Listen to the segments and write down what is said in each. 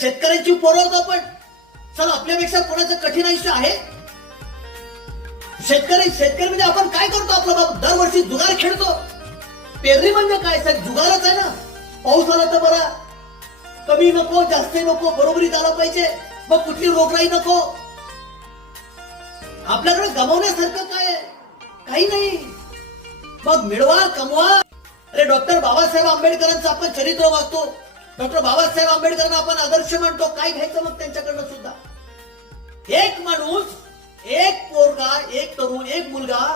शेतकऱ्यांची पोरवतो आपण. चला आपल्यापेक्षा कोणाचं कठीण आयुष्य आहे? शेतकरी म्हणजे आपण काय करतो? आपला बाप दरवर्षी जुगार खेळतो. पेरणी म्हणजे काय साहेब? जुगारच आहे ना. पाऊस आला तर बरा, कमी नको जास्त नको, बरोबरीत आला पाहिजे, मग कुठली रोगराई नको. आपल्याकडे गमावण्यासारखं काय? काही नाही. मग मिळवा, कमवा. अरे डॉक्टर बाबासाहेब आंबेडकरांचं आपण चरित्र वाचतो, डॉक्टर बाबासाहेब आंबेडकरांना आपण आदर्श मानतो. काय घ्यायचं मग त्यांच्याकडनं सुद्धा? एक माणूस, एक पोरगा, एक तरुण, एक मुलगा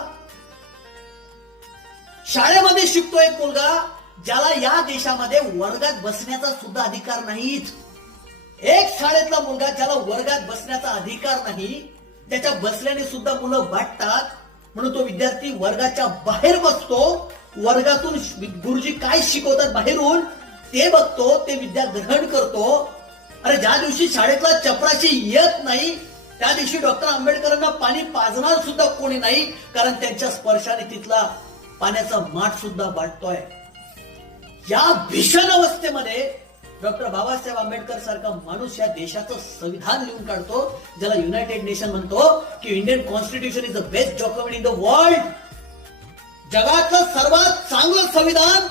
शाळेमध्ये शिकतो, एक मुलगा ज्याला या देशामध्ये वर्गात बसण्याचा सुद्धा अधिकार नाहीच. एक शाळेतला मुलगा ज्याला वर्गात बसण्याचा अधिकार नाही, त्याच्या बसल्याने सुद्धा मुलं वाटतात. म्हणून तो विद्यार्थी वर्गाच्या बाहेर बसतो, वर्गातून गुरुजी काय शिकवतात बाहेरून ते बघतो, ते विद्या ग्रहण करतो. अरे ज्या दिवशी शाळेतला चपराशी येत नाही त्या दिवशी डॉक्टर आंबेडकरांना पाणी पाजणार सुद्धा कोणी नाही, कारण त्यांच्या स्पर्शाने तिथला पाण्याचा माठ सुद्धा वाढतोय. या भीषण अवस्थेमध्ये डॉक्टर बाबासाहेब आंबेडकर सारखा माणूस या देशाचं संविधान लिहून काढतो, ज्याला युनायटेड नेशन म्हणतो की Indian constitution is the best document in the world. जगातलं सर्वात चांगलं संविधान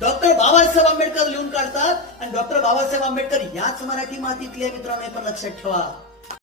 डॉक्टर बाबासाहेब आंबेडकर लिहून काढतात. आणि डॉक्टर बाबासाहेब आंबेडकर याच मराठी मातीतले मित्रांनो, हे पण लक्षात ठेवा.